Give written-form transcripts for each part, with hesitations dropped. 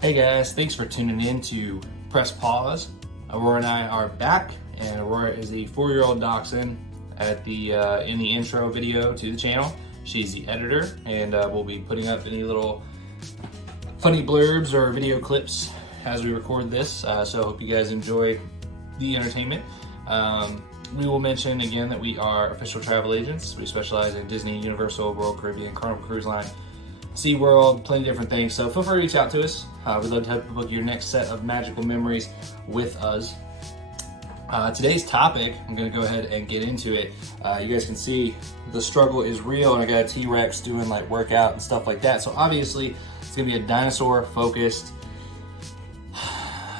Hey guys, thanks for tuning in to Press Pause. Aurora and I are back, and Aurora is the 4-year-old dachshund at the in the intro video to the channel. She's the editor, and we'll be putting up any little funny blurbs or video clips as we record this. So I hope you guys enjoy the entertainment. We will mention again that we are official travel agents. We specialize in Disney, Universal, World Caribbean, Carnival Cruise Line, SeaWorld, plenty of different things. So feel free to reach out to us. We'd love to help you book your next set of magical memories with us. Today's topic, I'm going to go ahead and get into it. You guys can see the struggle is real, and I got a T-Rex doing like workout and stuff like that. So obviously it's going to be a dinosaur focused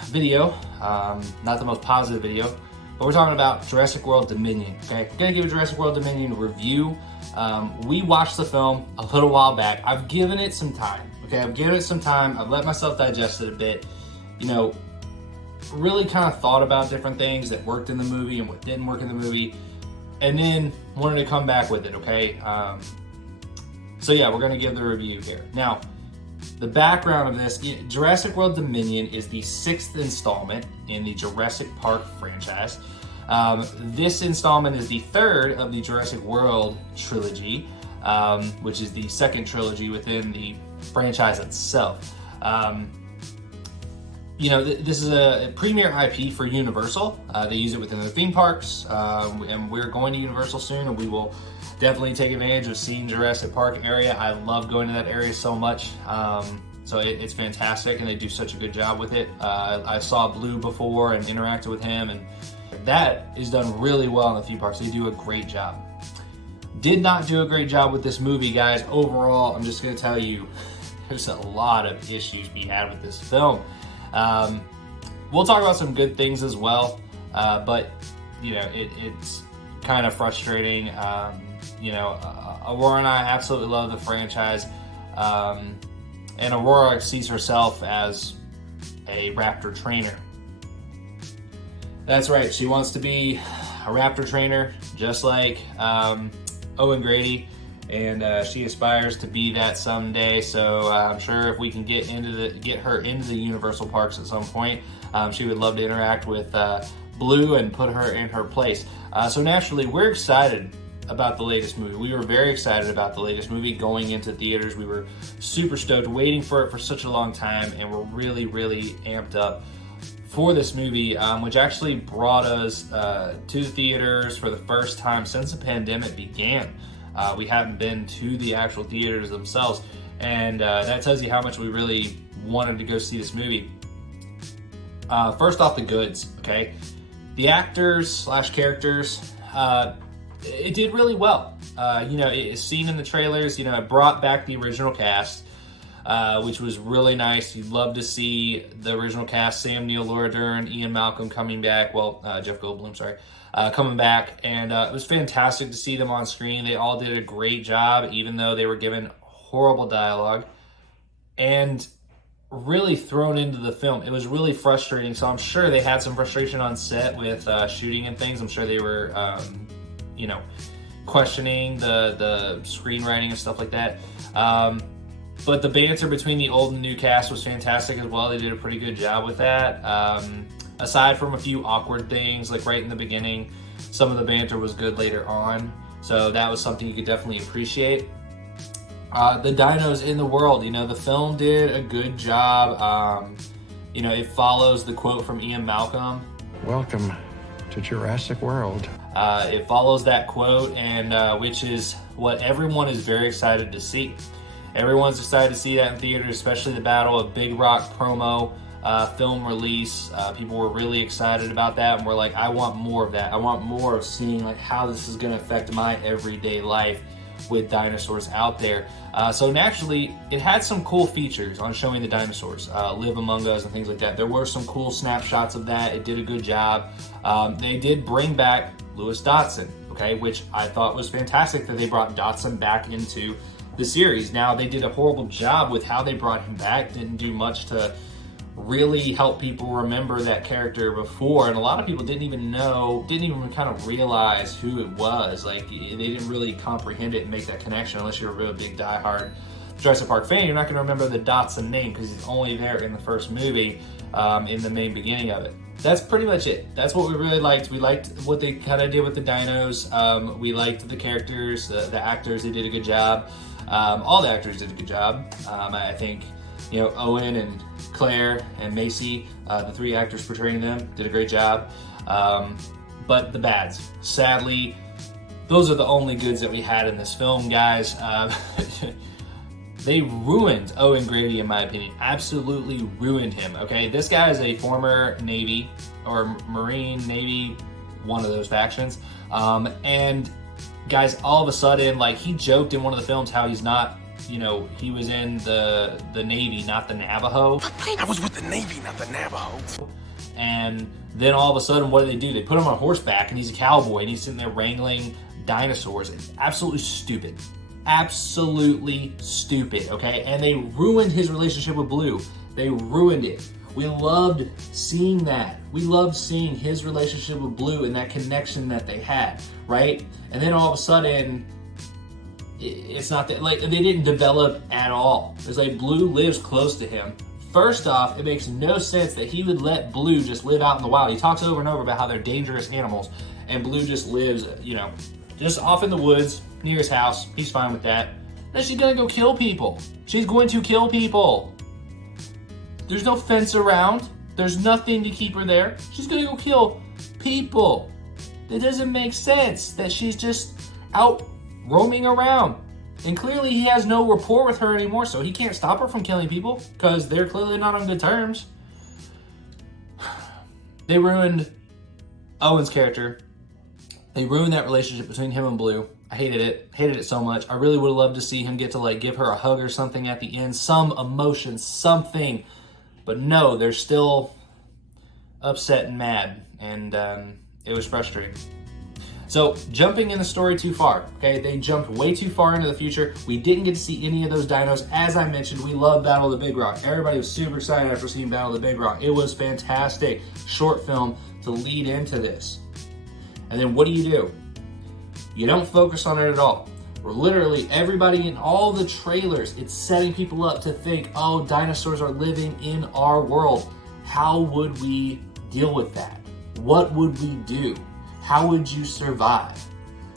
video, not the most positive video, but we're talking about Jurassic World Dominion. Okay, I'm going to give a Jurassic World Dominion review. We watched the film a little while back. I've given it some time. Okay, I've given it some time. I've let myself digest it a bit. You know, really kind of thought about different things that worked in the movie and what didn't work in the movie, and then wanted to come back with it. Okay, so yeah, we're gonna give the review here. Now, the background of this: Jurassic World Dominion is the 6th installment in the Jurassic Park franchise. This installment is the 3rd of the Jurassic World trilogy, which is the 2nd trilogy within the franchise itself. This is a premier IP for Universal. They use it within their theme parks, and we're going to Universal soon, and we will definitely take advantage of seeing Jurassic Park area. I love going to that area so much. So it's fantastic, and they do such a good job with it. I saw Blue before and interacted with him, and that is done really well in the theme parks. They do a great job. Did not do a great job with this movie, guys. Overall, I'm just going to tell you, there's a lot of issues we had with this film. We'll talk about some good things as well, but it's kind of frustrating. Aurora and I absolutely love the franchise, and Aurora sees herself as a raptor trainer. That's right, she wants to be a raptor trainer, just like Owen Grady, and she aspires to be that someday. So I'm sure if we can get her into the Universal parks at some point, she would love to interact with Blue and put her in her place. So naturally, we're excited about the latest movie. We were very excited about the latest movie going into theaters. We were super stoked, waiting for it for such a long time, and we're really, really amped up for this movie, which actually brought us to the theaters for the first time since the pandemic began. We haven't been to the actual theaters themselves, and that tells you how much we really wanted to go see this movie. First off, the goods, okay? The actors / characters, it did really well. It's seen in the trailers, it brought back the original cast, which was really nice. You'd love to see the original cast, Sam Neill, Laura Dern, Ian Malcolm coming back. Jeff Goldblum, sorry. Coming back, and it was fantastic to see them on screen. They all did a great job, even though they were given horrible dialogue and really thrown into the film. It was really frustrating. So I'm sure they had some frustration on set with shooting and things. I'm sure they were, questioning the screenwriting and stuff like that. But the banter between the old and new cast was fantastic as well. They did a pretty good job with that. Aside from a few awkward things, like right in the beginning, some of the banter was good later on. So that was something you could definitely appreciate. The dinos in the world, the film did a good job. It follows the quote from Ian Malcolm. Welcome to Jurassic World. It follows that quote, and which is what everyone is very excited to see. Everyone's excited to see that in theaters, especially the Battle of Big Rock promo film release. People were really excited about that, and we're like, I want more of that. I want more of seeing like how this is going to affect my everyday life with dinosaurs out there. So naturally, it had some cool features on showing the dinosaurs live among us and things like that. There were some cool snapshots of that. It did a good job. They did bring back Lewis Dotson, okay, which I thought was fantastic that they brought Dotson back into the series. Now, they did a horrible job with how they brought him back. Didn't do much to really help people remember that character before, and a lot of people didn't even kind of realize who it was. Like, they didn't really comprehend it and make that connection unless you're a real big diehard Jurassic Park fan, you're not going to remember the Dotson name because he's only there in the first movie, in the main beginning of it. That's pretty much it. That's what we really liked. We liked what they kind of did with the dinos. We liked the characters, the actors. They did a good job. All the actors did a good job. I think, you know, Owen and Claire and Macy, the three actors portraying them, did a great job. But the bads, sadly, those are the only goods that we had in this film, guys. They ruined Owen Grady, in my opinion. Absolutely ruined him, okay? This guy is a former Navy or Marine Navy, one of those factions. And guys, all of a sudden, like, he joked in one of the films how he's not, you know, he was in the Navy, not the Navajo. I was with the Navy, not the Navajo. And then all of a sudden, what do? They put him on horseback, and he's a cowboy, and he's sitting there wrangling dinosaurs. It's absolutely stupid. Absolutely stupid, okay? And they ruined his relationship with Blue. They ruined it. We loved seeing that. We loved seeing his relationship with Blue and that connection that they had, right? And then all of a sudden, it's not that, like, they didn't develop at all. It's like Blue lives close to him. First off, it makes no sense that he would let Blue just live out in the wild. He talks over and over about how they're dangerous animals, and Blue just lives, you know, just off in the woods near his house. He's fine with that. Then she's gonna go kill people. She's going to kill people. There's no fence around. There's nothing to keep her there. She's gonna go kill people. It doesn't make sense that she's just out roaming around. And clearly he has no rapport with her anymore, so he can't stop her from killing people because they're clearly not on good terms. They ruined Owen's character. They ruined that relationship between him and Blue. I hated it so much. I really would have loved to see him get to, like, give her a hug or something at the end, some emotion, something. But no, they're still upset and mad, and it was frustrating. So, jumping in the story too far, okay? They jumped way too far into the future. We didn't get to see any of those dinos. As I mentioned, we love Battle of the Big Rock. Everybody was super excited after seeing Battle of the Big Rock. It was fantastic short film to lead into this. And then what do? You don't focus on it at all. Or literally everybody in all the trailers, it's setting people up to think, oh, dinosaurs are living in our world. How would we deal with that? What would we do? How would you survive?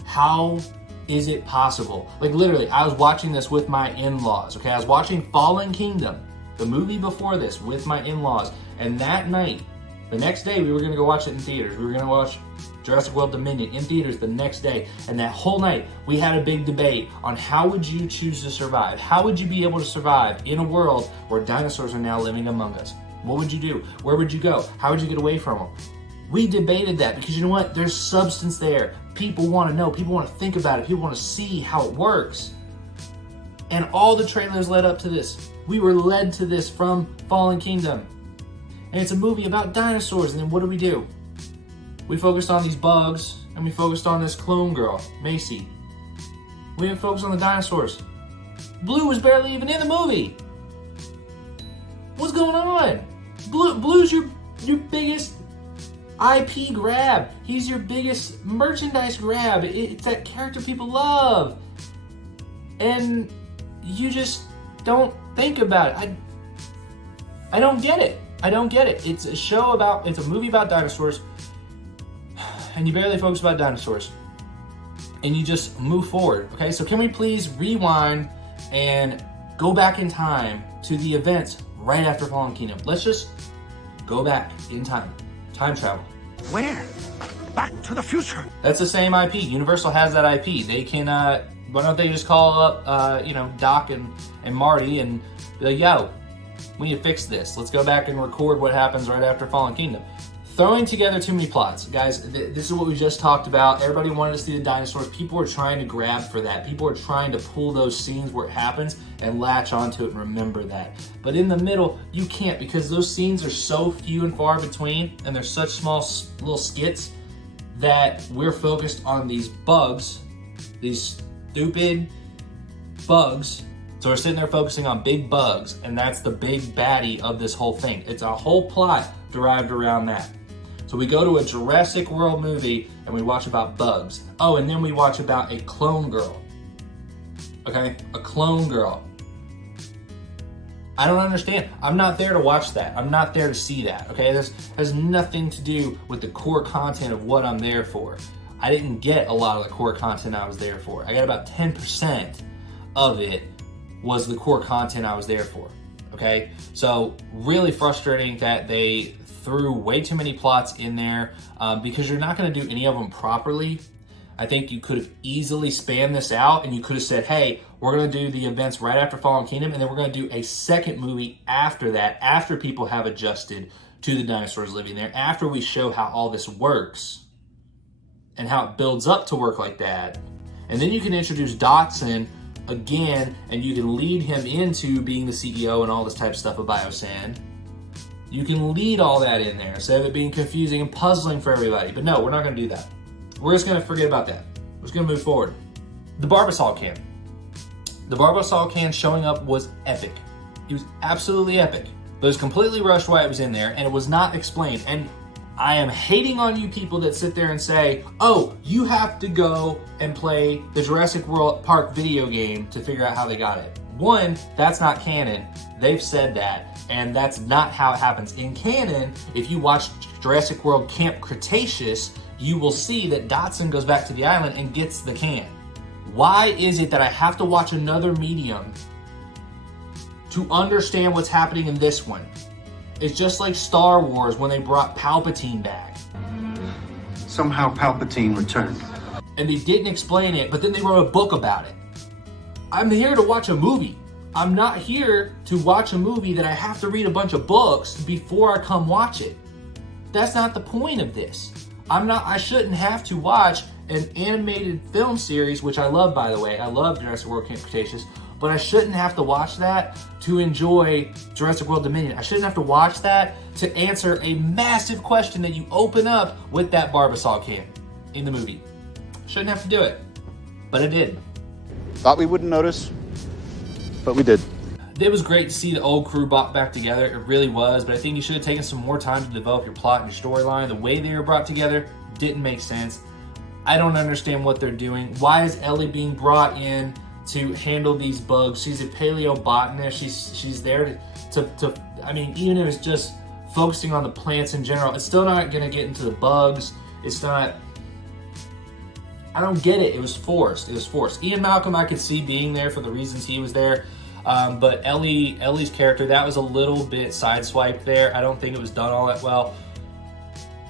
How is it possible? Like, literally, I was watching this with my in-laws, okay? I was watching Fallen Kingdom, the movie before this, with my in-laws. And that night, the next day, we were gonna go watch it in theaters. We were gonna watch Jurassic World Dominion in theaters the next day. And that whole night, we had a big debate on how would you choose to survive? How would you be able to survive in a world where dinosaurs are now living among us? What would you do? Where would you go? How would you get away from them? We debated that because, you know what? There's substance there. People want to know. People want to think about it. People want to see how it works. And all the trailers led up to this. We were led to this from Fallen Kingdom. And it's a movie about dinosaurs. And then what do? We focused on these bugs, and we focused on this clone girl, Macy. We didn't focus on the dinosaurs. Blue was barely even in the movie. What's going on? Blue's your biggest IP grab. He's your biggest merchandise grab. It's that character people love. And you just don't think about it. I don't get it. I don't get it. It's a movie about dinosaurs, and you barely focus about dinosaurs. And you just move forward, okay? So can we please rewind and go back in time to the events right after Fallen Kingdom? Let's just go back in time. Time travel. Where? Back to the future. That's the same IP. Universal has that IP. They can, why don't they just call up, Doc and Marty and be like, yo, we need to fix this. Let's go back and record what happens right after Fallen Kingdom. Throwing together too many plots. Guys, this is what we just talked about. Everybody wanted to see the dinosaurs. People are trying to grab for that. People are trying to pull those scenes where it happens and latch onto it and remember that. But in the middle, you can't, because those scenes are so few and far between, and they're such small little skits that we're focused on these bugs, these stupid bugs. So we're sitting there focusing on big bugs, and that's the big baddie of this whole thing. It's a whole plot derived around that. So we go to a Jurassic World movie and we watch about bugs. Oh, and then we watch about a clone girl. Okay, a clone girl. I don't understand. I'm not there to watch that. I'm not there to see that, okay? This has nothing to do with the core content of what I'm there for. I didn't get a lot of the core content I was there for. I got about 10% of it was the core content I was there for, okay? So really frustrating that they threw way too many plots in there because you're not gonna do any of them properly. I think you could have easily spanned this out and you could have said, hey, we're gonna do the events right after Fallen Kingdom and then we're gonna do a second movie after that, after people have adjusted to the dinosaurs living there, after we show how all this works and how it builds up to work like that. And then you can introduce Dotson again and you can lead him into being the CEO and all this type of stuff of Biosand. You can lead all that in there instead of it being confusing and puzzling for everybody. But no, we're not gonna do that. We're just gonna forget about that. We're just gonna move forward. The Barbasol can. The Barbasol can showing up was epic. It was absolutely epic. But it was completely rushed why it was in there and it was not explained. And I am hating on you people that sit there and say, oh, you have to go and play the Jurassic World Park video game to figure out how they got it. One, that's not canon. They've said that, and that's not how it happens. In canon, if you watch Jurassic World Camp Cretaceous, you will see that Dotson goes back to the island and gets the can. Why is it that I have to watch another medium to understand what's happening in this one? It's just like Star Wars when they brought Palpatine back. Somehow Palpatine returned. And they didn't explain it, but then they wrote a book about it. I'm here to watch a movie. I'm not here to watch a movie that I have to read a bunch of books before I come watch it. That's not the point of this. I shouldn't have to watch an animated film series, which I love, by the way. I love Jurassic World Camp Cretaceous, but I shouldn't have to watch that to enjoy Jurassic World Dominion. I shouldn't have to watch that to answer a massive question that you open up with that Barbasol can in the movie. Shouldn't have to do it, but I did. Thought we wouldn't notice, but we did. It was great to see the old crew brought back together. It really was, but I think you should have taken some more time to develop your plot and your storyline. The way they were brought together didn't make sense. I don't understand what they're doing. Why is Ellie being brought in to handle these bugs? She's a paleobotanist. She's there to I mean, even if it's just focusing on the plants in general, it's still not going to get into the bugs. It's not... I don't get it. It was forced. It was forced. Ian Malcolm, I could see being there for the reasons he was there. But Ellie's character, that was a little bit sideswiped there. I don't think it was done all that well.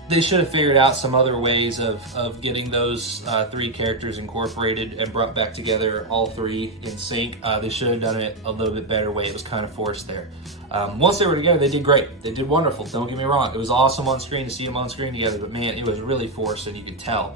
They should have figured out some other ways of getting those three characters incorporated and brought back together, all three in sync. They should have done it a little bit better way. It was kind of forced there. Once they were together, they did great. They did wonderful. Don't get me wrong. It was awesome on screen to see them on screen together, but man, it was really forced and you could tell.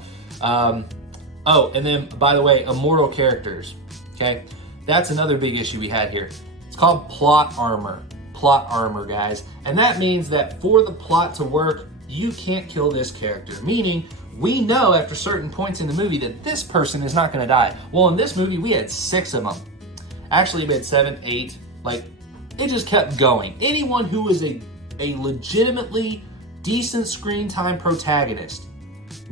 Oh, and then, by the way, immortal characters, okay? That's another big issue we had here. It's called plot armor. Plot armor, guys. And that means that for the plot to work, you can't kill this character. Meaning, we know after certain points in the movie that this person is not going to die. Well, in this movie, we had 6 of them. Actually, we had 7, 8. Like, it just kept going. Anyone who was a legitimately decent screen time protagonist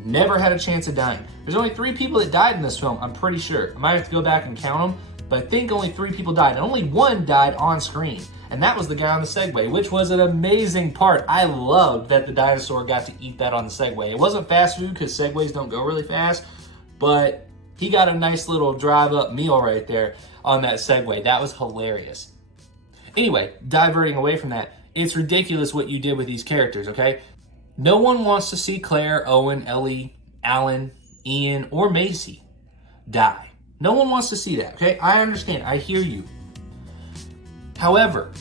never had a chance of dying. There's only 3 people that died in this film, I'm pretty sure. I might have to go back and count them, but I think only 3 people died, and only 1 died on screen. And that was the guy on the Segway, which was an amazing part. I loved that the dinosaur got to eat that on the Segway. It wasn't fast food because Segways don't go really fast, but he got a nice little drive-up meal right there on that Segway. That was hilarious. Anyway, diverting away from that, it's ridiculous what you did with these characters, okay? No one wants to see Claire, Owen, Ellie, Alan, Ian, or Macy die. No one wants to see that, okay? I understand. I hear you. However,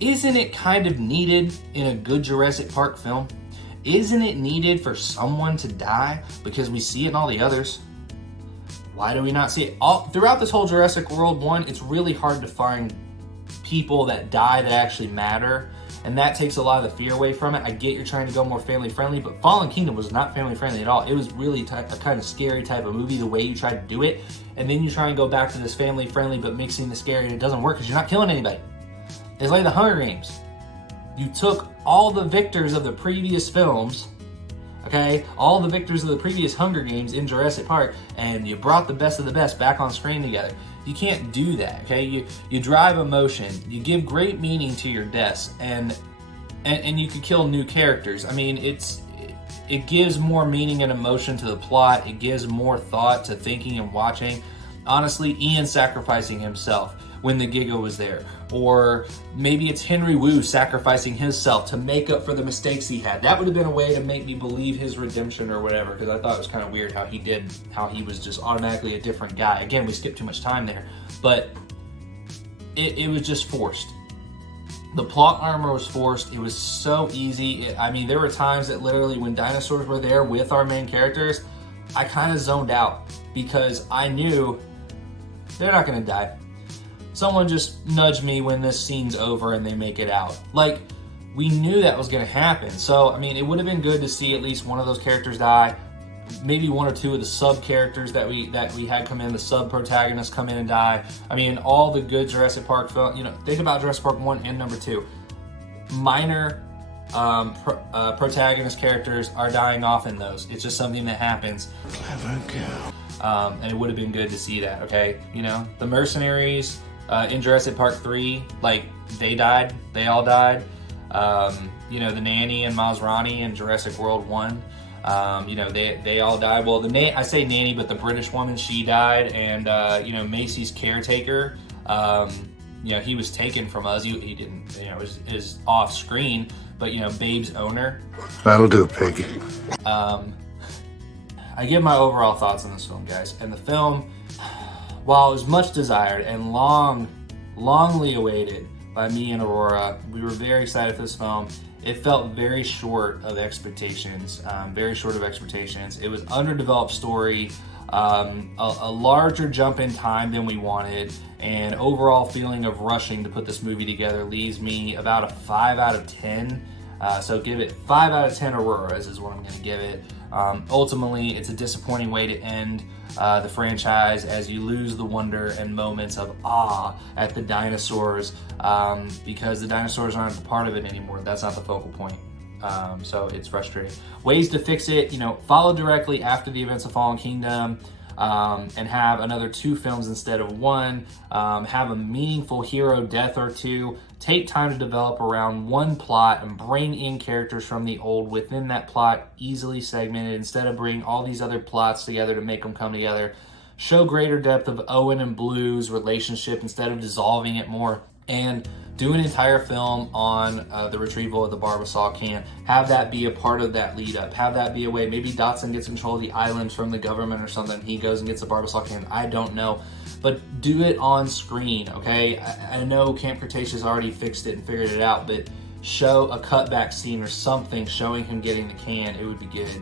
isn't it kind of needed in a good Jurassic Park film? Isn't it needed for someone to die? Because we see it in all the others. Why do we not see it? Throughout this whole Jurassic World 1, it's really hard to find people that die that actually matter. And that takes a lot of the fear away from it. I get you're trying to go more family friendly, but Fallen Kingdom was not family friendly at all. It was really a kind of scary type of movie, the way you tried to do it. And then you try and go back to this family friendly, but mixing the scary, and it doesn't work because you're not killing anybody. It's like the Hunger Games. You took all the victors of the previous films, okay, all the victors of the previous Hunger Games in Jurassic Park, and you brought the best of the best back on screen together. You can't do that, okay? You drive emotion, you give great meaning to your deaths, and you could kill new characters. I mean, it gives more meaning and emotion to the plot. It gives more thought to thinking and watching. Honestly, Ian sacrificing himself when the Giga was there. Or maybe it's Henry Wu sacrificing himself to make up for the mistakes he had. That would have been a way to make me believe his redemption or whatever, because I thought it was kind of weird how he was just automatically a different guy. Again, we skipped too much time there, but it was just forced. The plot armor was forced. It was so easy. I mean, there were times that literally when dinosaurs were there with our main characters, I kind of zoned out because I knew they're not going to die. Someone just nudged me when this scene's over and they make it out. Like, we knew that was going to happen. So, I mean, it would have been good to see at least one of those characters die. Maybe one or two of the sub characters that we had come in, the sub protagonists come in and die. I mean, all the good Jurassic Park film, you know, think about Jurassic Park 1 and number 2. Minor protagonist characters are dying off in those. It's just something that happens. Clever girl. And it would have been good to see that, okay? You know, the mercenaries in Jurassic Park 3, like, they died. They all died. You know, the nanny and Masrani in Jurassic World 1. You know, they all died. Well, I say nanny, but the British woman, she died, and you know, Macy's caretaker, you know, he was taken from us. He didn't, you know, is off screen, but you know, Babe's owner. That'll do, Peggy. I give my overall thoughts on this film, guys. And the film, while it was much desired and longly awaited by me and Aurora, we were very excited for this film. It felt very short of expectations, It was underdeveloped story, a larger jump in time than we wanted, and overall feeling of rushing to put this movie together leaves me about a 5 out of 10. So give it 5 out of 10 Auroras is what I'm going to give it. Ultimately, it's a disappointing way to end the franchise as you lose the wonder and moments of awe at the dinosaurs, because the dinosaurs aren't a part of it anymore. That's not the focal point. So it's frustrating. Ways to fix it, you know, follow directly after the events of Fallen Kingdom, and have another 2 films instead of 1. Have a meaningful hero death or 2. Take time to develop around 1 plot and bring in characters from the old within that plot, easily segmented, instead of bringing all these other plots together to make them come together. Show greater depth of Owen and Blue's relationship instead of dissolving it more. And do an entire film on the retrieval of the Barbasol can. Have that be a part of that lead up. Have that be a way. Maybe Dotson gets control of the island from the government or something. He goes and gets the Barbasol can. I don't know. But do it on screen, okay? I know Camp Cretaceous already fixed it and figured it out, but show a cutback scene or something showing him getting the can. It would be good.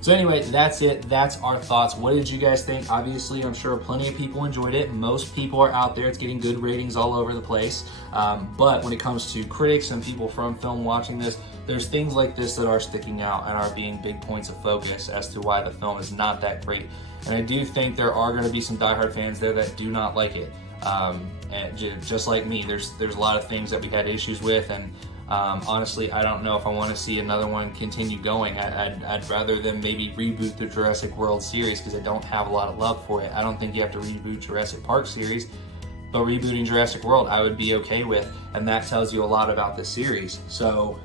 So anyway, that's it. That's our thoughts. What did you guys think? Obviously, I'm sure plenty of people enjoyed it. Most people are out there. It's getting good ratings all over the place. But when it comes to critics and people from film watching this, there's things like this that are sticking out and are being big points of focus as to why the film is not that great. And I do think there are going to be some diehard fans there that do not like it. And just like me, there's a lot of things that we had issues with, and honestly, I don't know if I want to see another one continue going. I'd rather them maybe reboot the Jurassic World series, because I don't have a lot of love for it. I don't think you have to reboot Jurassic Park series, but rebooting Jurassic World I would be okay with, and that tells you a lot about this series. So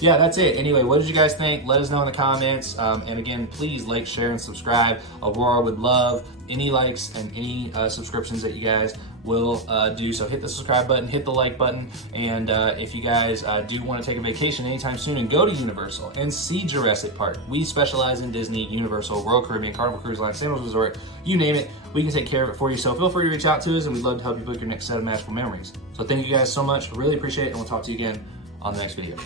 yeah, that's it. Anyway, what did you guys think? Let us know in the comments. And again, please like, share, and subscribe. Aurora would love any likes and any subscriptions that you guys will do. So hit the subscribe button, hit the like button, and if you guys do want to take a vacation anytime soon and go to Universal and see Jurassic Park, we specialize in Disney, Universal, Royal Caribbean, Carnival Cruise Line, Sandals Resort, you name it, we can take care of it for you. So feel free to reach out to us, and we'd love to help you book your next set of magical memories. So thank you guys so much. Really appreciate it, and we'll talk to you again on the next video.